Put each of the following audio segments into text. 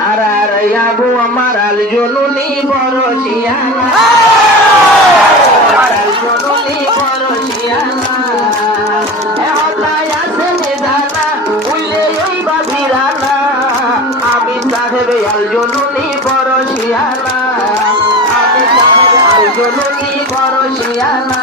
আর আবু আমার আল জনুনি বরসিয়ানা আল জনুনি বরসিয়ানা এহতায় আছে নিদানা উইলে ওই বাবিরানা আমি সাহেব আল জনুনি বরসিয়ানা আমি সাহেব আল জনুনি বরসিয়ানা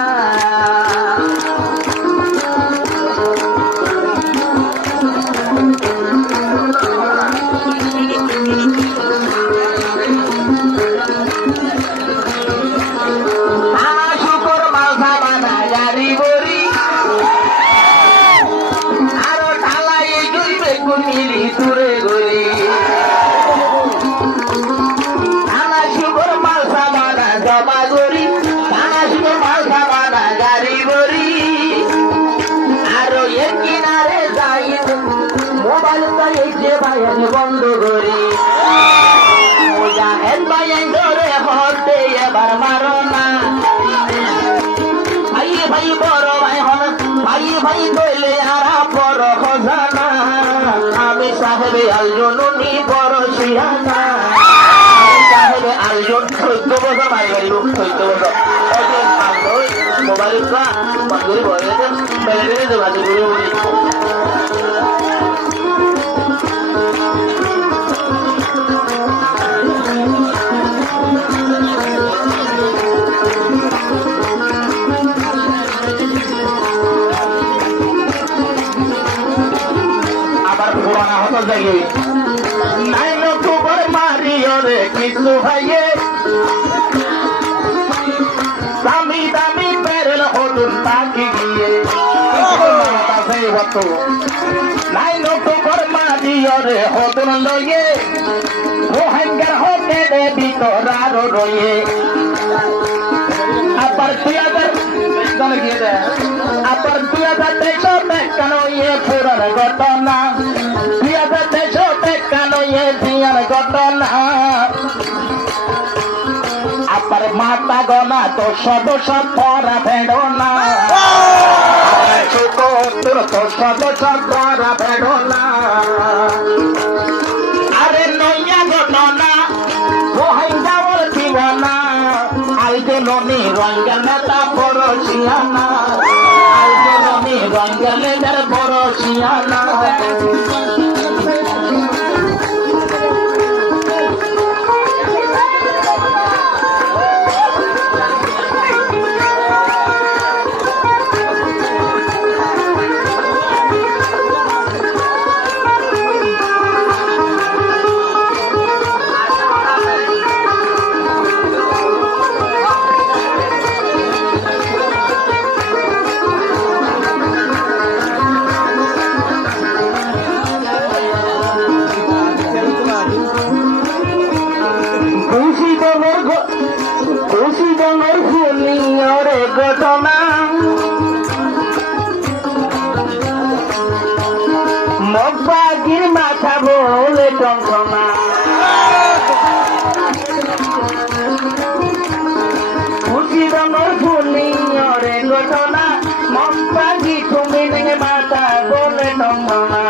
বন্ধ করি মুজাহিদ ভাই ধরে হতে এবার মারো না ভাই ভাই বড় ভাই হন ভাই ভাই কইলে আরা বড় খজানা আমি সাহেবে আল জনুনি বরসিয়ানা সাহেবে আল জন 14 বছর মারি গেল 14 বছর ওই আলোই মোবাইল কা বন্ধুরি বলে মেরে দে বাজে বলি নাইন অক্টোবর মারিও রে কিছু ভাইয়ে দামি দামি বেরেল হতুন তাকি গিয়ে নাইন অক্টোবর মারিও রে হতুন লইয়ে রোহিঙ্গার হতে দে ভিতর আরো রয়ে আবার 2000 গিয়ে দে আবার 2023 কেন ইয়ে পুরান ঘটনা 2023 কেন ইয়ে দিয়ার ঘটনা আবার মাতা গনা তো সদস্য পরা ভেড়ো না তোর তো সদস্য পরা ভেড়ো না আরে নইয়া ঘটনা রোহিঙ্গা বল জীবনা আলজননি রঙ্গের নেতা বরসিয়ানা আলজননি রঙ্গের নেতার বরসিয়ানা ঘটনা মগবাগির মাথা বলে টঙ্কনা খুশি রঙর ফুলিয়রে ঘটনা মগবাগি তুমি মাথা বলে টঙ্কনা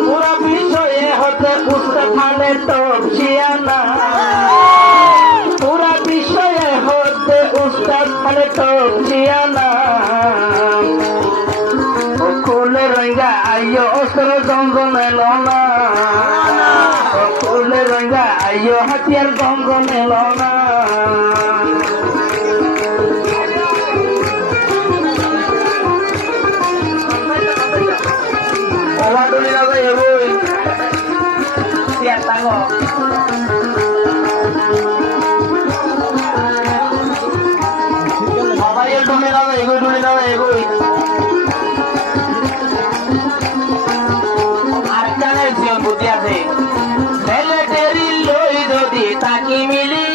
পুরো বিষয়ে হতে উস্তাদ মানে তপসিয়ানা পুরা বিষয়ে হতে উস্তাদ মানে তপসিয়ানা কুলে রঙ্গা আইয়ো অস্ত্র জঙ্গলে লনা কুলে রঙ্গা আইয়ো হাতিয়ার জঙ্গলে লনা ওলাডুলি লাগে এবই সিয়ার তাঙ্গ মোবাইল ডুলে লাগে এগোই ডুলে লাগে এগোই বুদ্ধি আছে লই যদি তাকি মিলি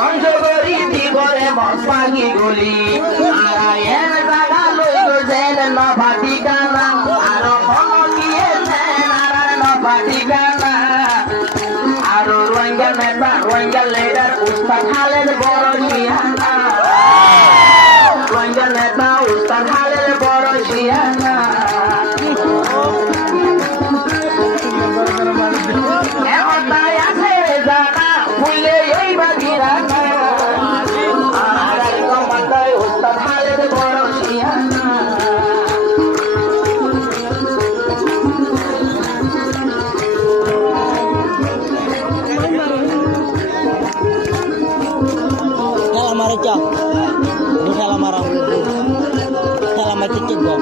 পঞ্চগড়ি দিগরে পাখি গলি আয়ের জাগা লইল যেন নভা ঠিকানা আর কোন গিয়েছেন আর নভা ঠিকানা আর রোহিঙ্গা নেতা রোহিঙ্গা লিডার উস্তাদ খালেদ বড় শিয়ানা রোহিঙ্গা নেতা উস্তাদ খালেদ বড় শিয়ানা এখন তাই আছে জানা ভুলে এই বাগিরা আর কমান্ডার উস্তাদ খালেদ বড় শিয়ানা Maricak, ini salah marah, salah macet juga.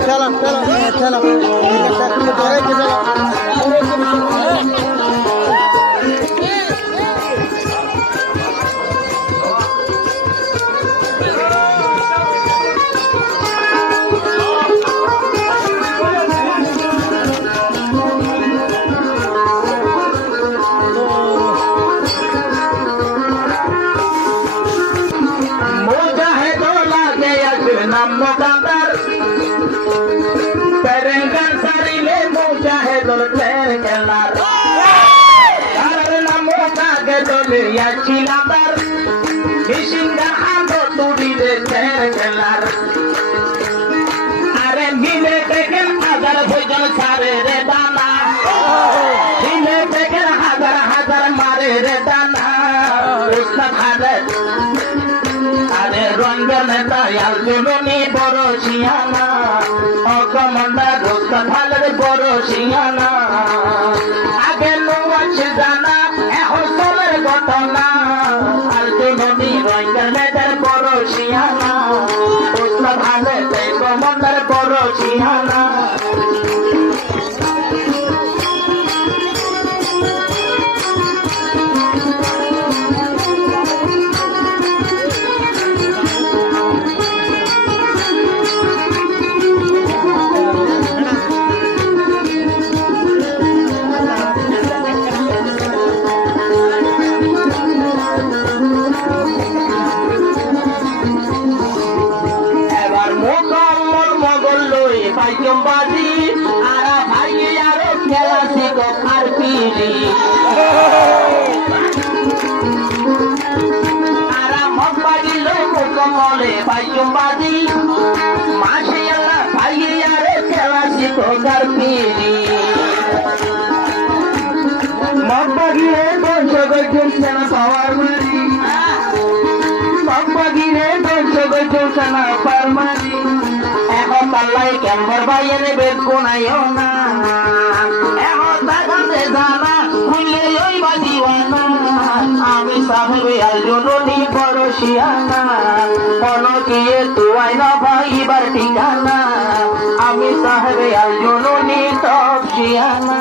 Salam. আরে মিলে দেখেন হাজার ভোজন সারে রে দানা মিলে দেখেন হাজার মারে রে দানা উস্তাদ খালেদ আরে রঙ্গের নেতা আলজুনি বড় শিয়ানা কমান্ডার উস্তাদ খালেদ বড় শিয়ানা আগে আছে জানা এখন চলের ঘটনা আলজুনি রঙ্গের নেতার বড় শিয়ানা উস্তাদ খালেদ কমান্ডার বড় শিয়ানা এখন তাল্লাই ক্যাম্বার বাইরে বেদ কোনাইও না এখন তাকাতে জানা ভুলে ওই বাজিওয়ানা আমি সাহেবে আলজুনি বড় শিয়ানা কোন গিয়ে তুই না ভাইবার ঠিকানা আমি সাহেবে আলজুনি সব শিয়ানা